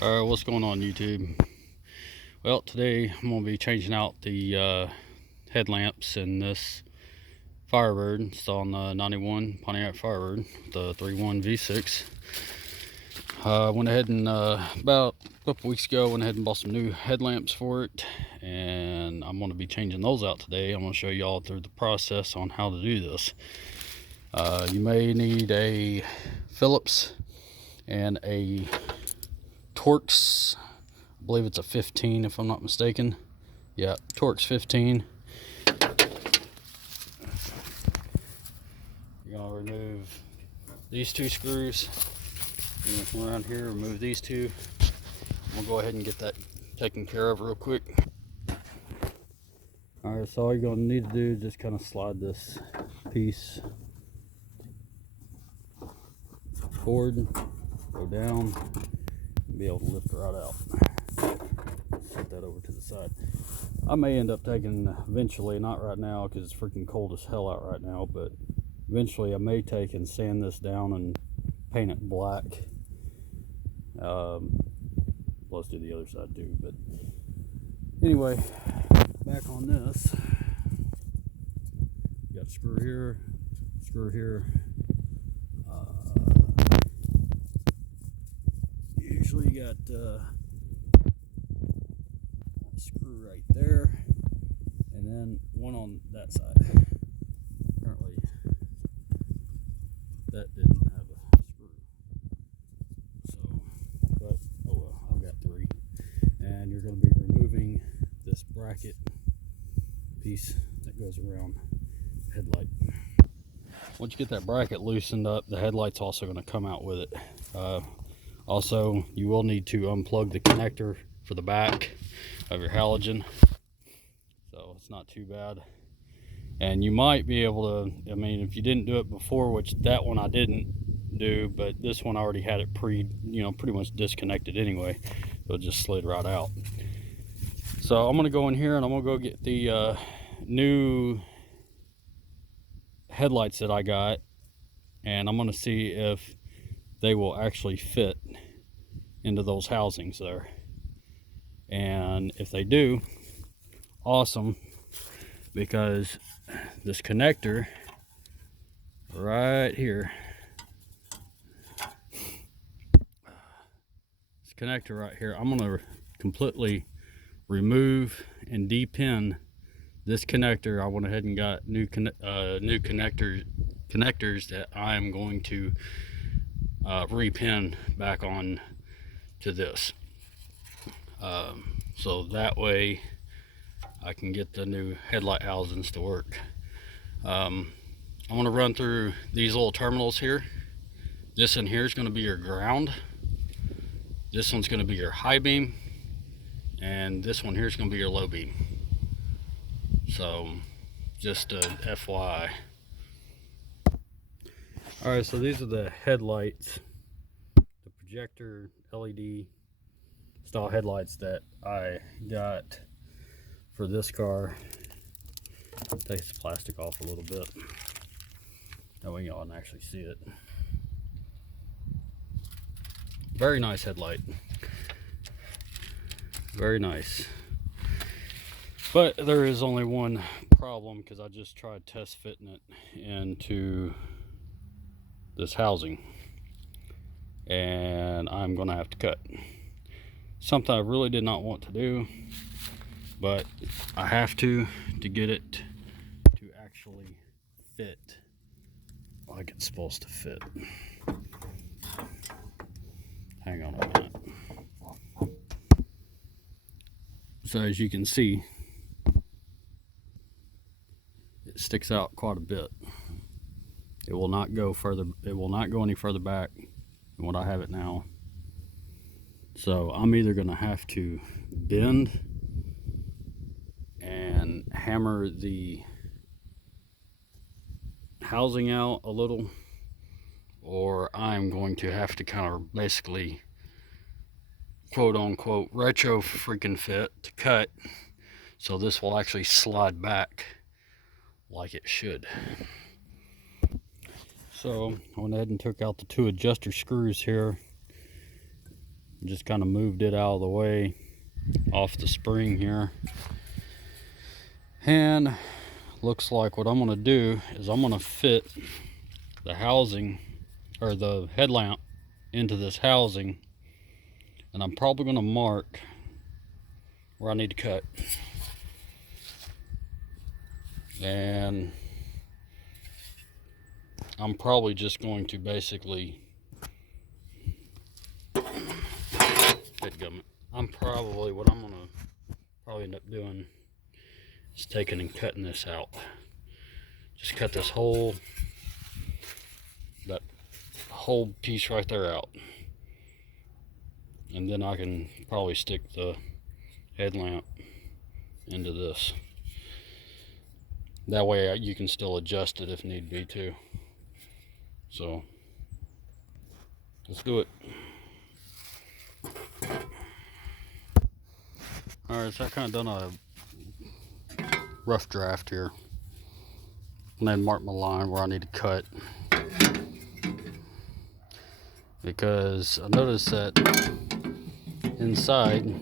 Alright, what's going on YouTube? Well, today I'm going to be changing out the headlamps in this Firebird. It's on the 91 Pontiac Firebird, the 3.1 V6. Went ahead and about a couple weeks ago, went ahead and bought some new headlamps for it, and I'm going to be changing those out today. I'm going to show you all through the process on how to do this. You may need a Phillips and a Torx. I believe it's a 15 if I'm not mistaken. Yeah, Torx 15. You're gonna remove these two screws. You're gonna come around here, remove these two. We'll go ahead and get that taken care of real quick. Alright, so all you're gonna need to do is just kind of slide this piece forward, go down, and be able to lift it right out. Set that over to the side. I may end up taking eventually, not right now because it's freaking cold as hell out right now, but eventually I may take and sand this down and paint it black. Let's do the other side too, but anyway, back on this. You got a screw here, screw here. Usually you got a screw right there, and then one on that side. Apparently that didn't have a screw, so, but oh well, I've got three. And you're going to be removing this bracket piece that goes around the headlight. Once you get that bracket loosened up, the headlight's also going to come out with it. Also, you will need to unplug the connector for the back of your halogen, so it's not too bad. And you might be able to, I mean, if you didn't do it before, which that one I didn't do, but this one I already had it pretty much disconnected anyway, so it just slid right out. So I'm gonna go in here and I'm gonna go get the new headlights that I got, and I'm gonna see if they will actually fit into those housings there. And if they do, awesome, because this connector right here, I'm gonna completely remove and depin this connector. I went ahead and got new connectors that I'm going to repin back on to this, so that way I can get the new headlight housings to work. I'm going to run through these little terminals here. This in here is going to be your ground, this one's going to be your high beam, and this one here is going to be your low beam. So just a FYI. Alright, so these are the headlights, the projector LED style headlights that I got for this car. Take this plastic off a little bit, that way y'all can actually see it. Very nice headlight, very nice. But there is only one problem, because I just tried test fitting it into this housing, and I'm gonna have to cut. Something I really did not want to do, but I have to get it to actually fit like it's supposed to fit. Hang on a minute. So as you can see, it sticks out quite a bit. It will not go further, it will not go any further back than what I have it now. So I'm either going to have to bend and hammer the housing out a little, or I'm going to have to kind of basically quote unquote retro freaking fit to cut, so this will actually slide back like it should. So I went ahead and took out the two adjuster screws here. Just kind of moved it out of the way off the spring here. And looks like what I'm going to do is I'm going to fit the housing or the headlamp into this housing, and I'm probably going to mark where I need to cut. And I'm probably just going to basically what I'm gonna probably end up doing is taking and cutting this out. Just cut that whole piece right there out, and then I can probably stick the headlamp into this. That way you can still adjust it if need be too. So let's do it. Alright, so I kind of done a rough draft here, and then mark my line where I need to cut, because I noticed that inside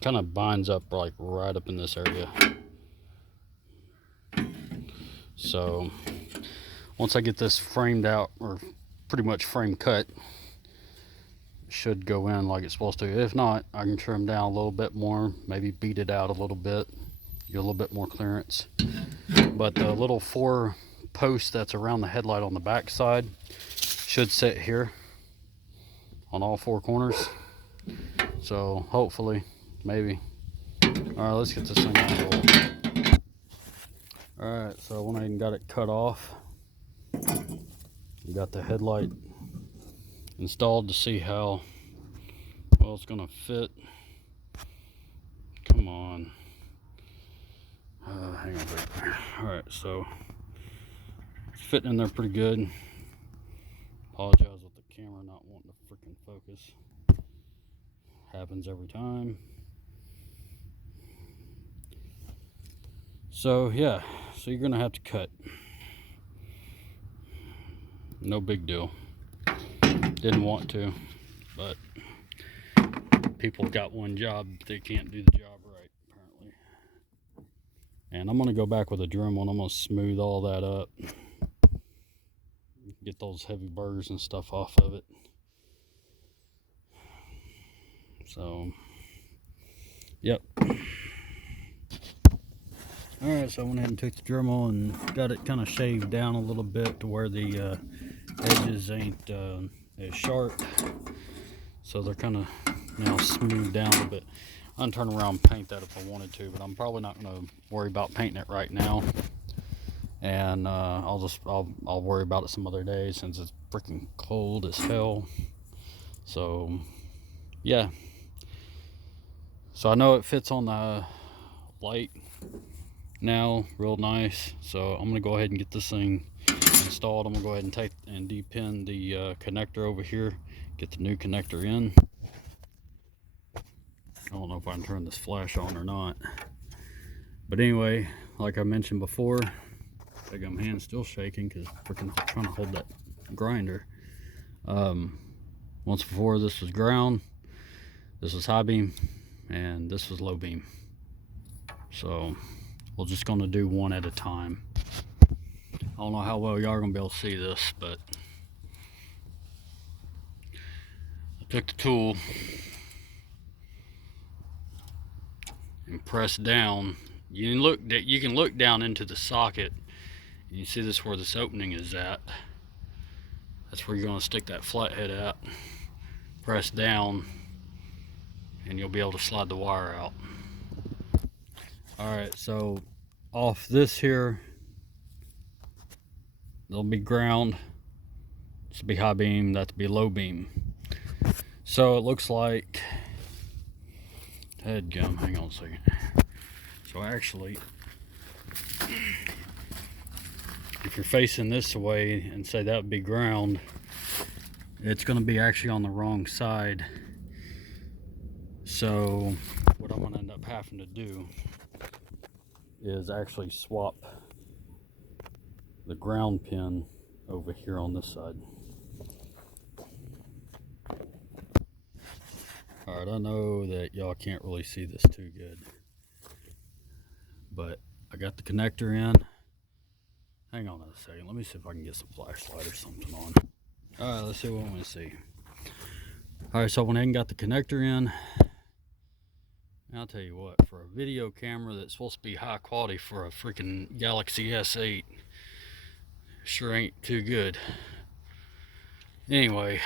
kind of binds up like right up in this area. So once I get this framed out, or pretty much frame cut, it should go in like it's supposed to. If not, I can trim down a little bit more, maybe beat it out a little bit, get a little bit more clearance. But the little 4 posts that's around the headlight on the back side should sit here on all 4 corners. So hopefully, maybe. Alright, let's get this thing on the roll. Alright, so I went ahead and got it cut off. Got the headlight installed to see how well it's gonna fit. Come on. Hang on a bit. Alright, so it's fitting in there pretty good. Apologize with the camera not wanting to freaking focus. Happens every time. So yeah, so you're gonna have to cut. No big deal. Didn't want to, but people got one job, they can't do the job right, apparently. And I'm gonna go back with a Dremel and I'm gonna smooth all that up, get those heavy burrs and stuff off of it. So yep. Alright, so I went ahead and took the Dremel and got it kind of shaved down a little bit to where the edges ain't as sharp, so they're kind of now smoothed down a little bit. I can turn around and paint that if I wanted to, but I'm probably not going to worry about painting it right now, and I'll worry about it some other day since it's freaking cold as hell. So yeah, so I know it fits on the light now real nice, so I'm gonna go ahead and get this thing installed. I'm gonna go ahead and take and depin the connector over here, get the new connector in. I don't know if I can turn this flash on or not, but anyway, like I mentioned before, I got my hand still shaking because freaking trying to hold that grinder. Once before, this was ground, this was high beam, and this was low beam. So we're just gonna do one at a time. I don't know how well y'all are gonna be able to see this, but I took the tool and pressed down. You can look down into the socket. You see this where this opening is at. That's where you're gonna stick that flathead at. Press down, and you'll be able to slide the wire out. All right, so off this here, there'll be ground. This will be high beam, that'll be low beam. So it looks like, headgum, hang on a second. So actually, if you're facing this way and say that would be ground, it's gonna be actually on the wrong side. So what I'm gonna end up having to do is actually swap the ground pin over here on this side. Alright, I know that y'all can't really see this too good, but I got the connector in. Hang on a second, let me see if I can get some flashlight or something on. Alright, let's see what we want to see. Alright, so I went ahead and got the connector in. I'll tell you what, for a video camera that's supposed to be high quality for a freaking Galaxy S8, sure ain't too good. Anyway,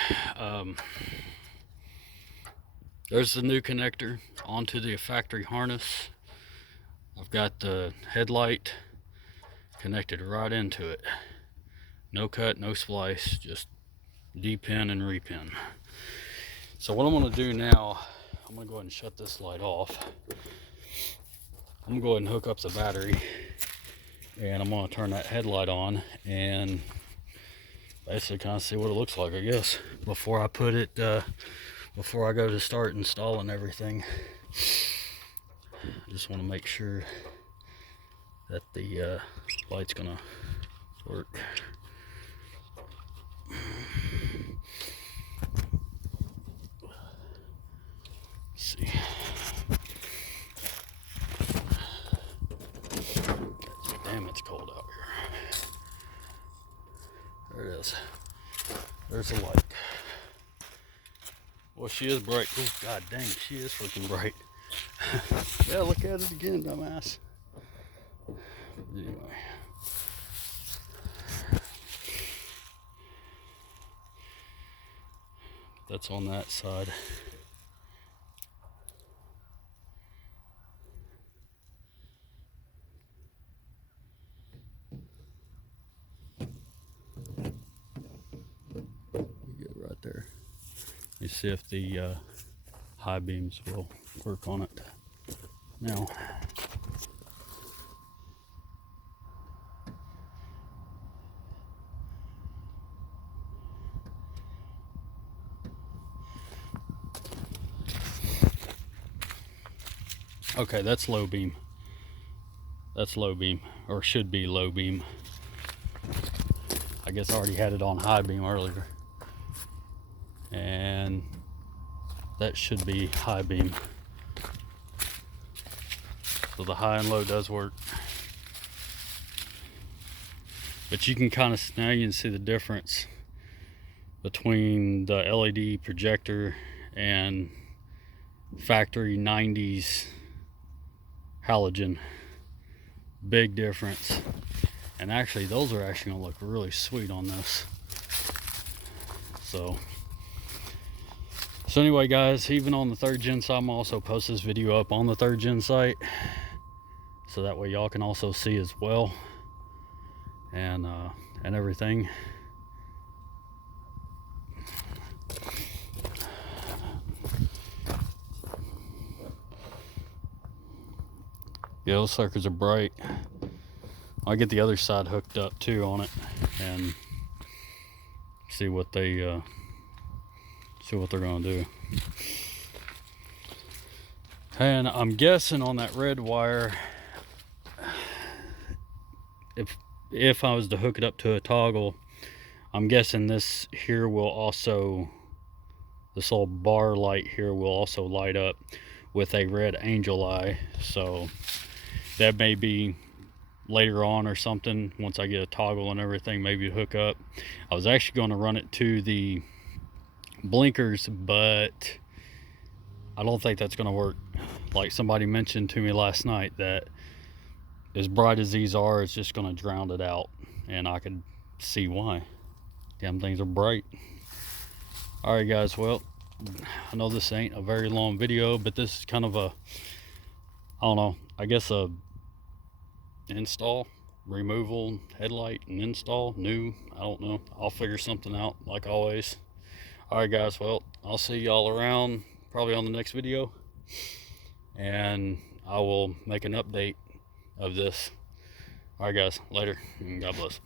there's the new connector onto the factory harness. I've got the headlight connected right into it. No cut, no splice, just D-pin and re-pin. So what I'm going to do now, I'm going to go ahead and shut this light off. I'm going to go ahead and hook up the battery, and I'm going to turn that headlight on and basically kind of see what it looks like, I guess, before I put it, before I go to start installing everything. I just want to make sure that the light's going to work. See. Damn, it's cold out here. There it is. There's the light. Well, she is bright. Oh, god dang, she is freaking bright. Yeah, look at it again, dumbass. Anyway. That's on that side. Right there. You see if the high beams will work on it now. Okay, that's low beam. That's low beam, or should be low beam. I guess I already had it on high beam earlier. And that should be high beam. So the high and low does work. But you can kind of, now you can see the difference between the LED projector and factory 90s halogen. Big difference. And actually those are actually gonna look really sweet on this. So anyway, guys, even on the 3rd gen site, I'm also post this video up on the 3rd gen site, so that way y'all can also see as well, and everything. Yeah, those suckers are bright. I'll get the other side hooked up too on it and see what they see what they're gonna do. And I'm guessing on that red wire, if I was to hook it up to a toggle, I'm guessing this here will also, this little bar light here will also light up with a red angel eye. So that may be later on or something, once I get a toggle and everything, maybe hook up. I was actually going to run it to the blinkers, but I don't think that's going to work. Like somebody mentioned to me last night, that as bright as these are, it's just going to drown it out, and I could see why. Damn things are bright. All right, guys, well, I know this ain't a very long video, but this is kind of a, I don't know, I guess a install, removal, headlight and install, new, I don't know. I'll figure something out like always. All right, guys, well, I'll see y'all around probably on the next video, and I will make an update of this. All right, guys, later, and God bless.